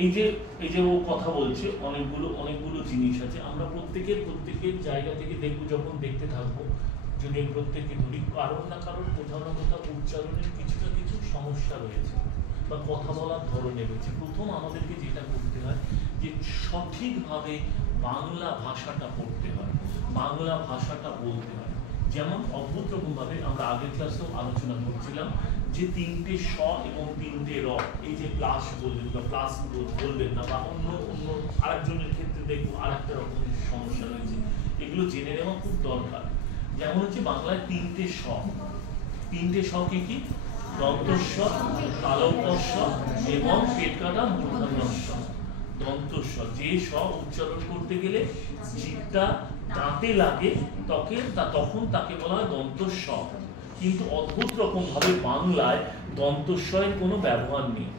এই যে ও কথা বলছে, অনেকগুলো জিনিস আছে। আমরা প্রত্যেকের জায়গা থেকে দেখবো, যখন দেখতে থাকবো, যদি প্রত্যেকে ধরি, কারোর না কারোর কোথাও না কোথাও উচ্চারণের কিছু সমস্যা রয়েছে বা কথা বলার ধরনে রয়েছে। প্রথম আমাদেরকে যেটা করতে হয় যে সঠিকভাবে বাংলা ভাষাটা পড়তে হয়, বাংলা ভাষাটা বলতে হয়। যেমন অদ্ভুত রকম ভাবে আমরা আগের ক্লাসেও আলোচনা করছিলাম যে 3টে স এবং 3টে র, এই যে প্লাস বলবেন বা প্লাস বলবেন না, বা অন্য আরেকজনের ক্ষেত্রে দেখবো আরেকটা রকমের সমস্যা রয়েছে, এগুলো জেনে নেওয়া খুব দরকার। যেমন হচ্ছে বাংলায় 3টে স, 3টে স কি? দন্তস্ব, তালব্যস্ব এবং পেট কাটা মূর্ধন্য-ষ। দন্তস্ব, যে স উচ্চারণ করতে গেলে জিভটা দাঁতে লাগে তখন তাকে বলা হয় দন্তস্ব। কিন্তু অদ্ভুত রকম ভাবে বাংলায় দন্তস্বয়ের কোনো ব্যবহার নেই।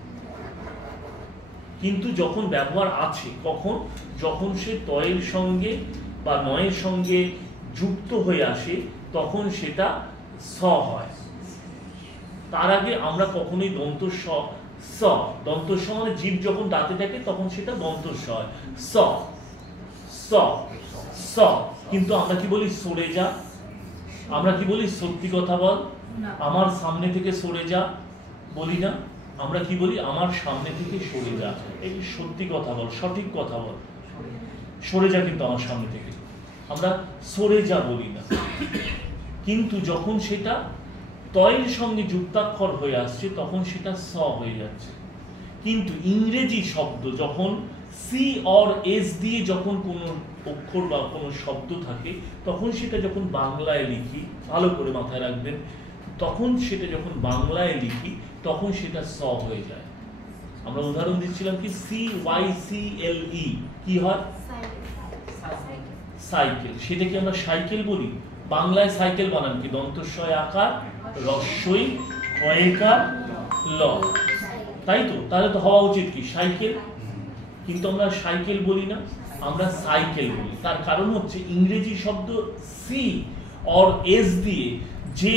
কিন্তু যখন ব্যবহার আছে, কখন? যখন সে তয়ের সঙ্গে বা নয়ের সঙ্গে যুক্ত হয়ে আসে, তখন সেটা স হয়। তার আগে আমরা কখনোই দন্তস্ব স, দন্তস্ব মানে জীব যখন দাঁতে থাকে তখন সেটা দন্তস্ব হয়। স স স, কিন্তু আমরা কি বলি? সরে যা। আমরা কি বলি? সত্যি কথা বল, আমার সামনে থেকে সরে যা, বলি না? আমরা কি বলি? আমার সামনে থেকে সরে যা। এই সত্যি কথা বল, সঠিক কথা বল, সরে যা কিন্তু আমার সামনে থেকে। আমরা সরে যা বলি না। কিন্তু যখন সেটা তয়ের সঙ্গে যুক্তাক্ষর হয়ে আসছে, তখন সেটা স হয়ে যাচ্ছে। কিন্তু ইংরেজি শব্দ যখন সি অর এস দিয়ে যখন কোনো অক্ষর বা কোনো শব্দ থাকে, তখন সেটা যখন বাংলায় লিখি, ভালো করে মাথায় রাখবেন, তখন সেটা যখন বাংলায় লিখি তখন সেটা স হয়ে যায়। আমরা উদাহরণ দিচ্ছিলাম কি? CYCLE কি হয়? সাইকেল। সেটাকে আমরা সাইকেল বলি। বাংলায় সাইকেল বানান কি? দন্তস্বয় আকার, রস্বই হয়কার ল, তাই তো? তাহলে তো হওয়া উচিত কি? সাইকেল। কিন্তু আমরা সাইকেল বলি না, আমরা সাইকেল বলি। তার কারণ হচ্ছে ইংরেজি শব্দ সি অর এস দিয়ে যে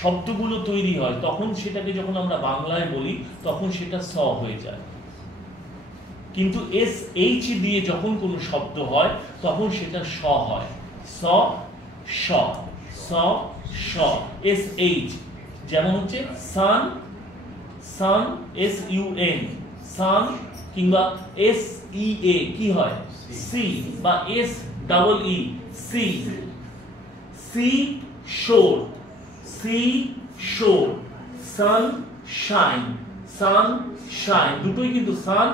শব্দগুলো তৈরি হয়, তখন সেটাকে যখন আমরা বাংলায় বলি তখন সেটা স হয়ে যায়। কিন্তু এস এইচ দিয়ে যখন কোনো শব্দ হয় তখন সেটা স হয়। স স স স, এস এইচ। যেমন হচ্ছে সান, সান SUN, সান, কিংবা SEA কি হয়? সি, বা SEE sea. Seashore, seashore, সান শাইন, সান শাইন, দুটোই কিন্তু সান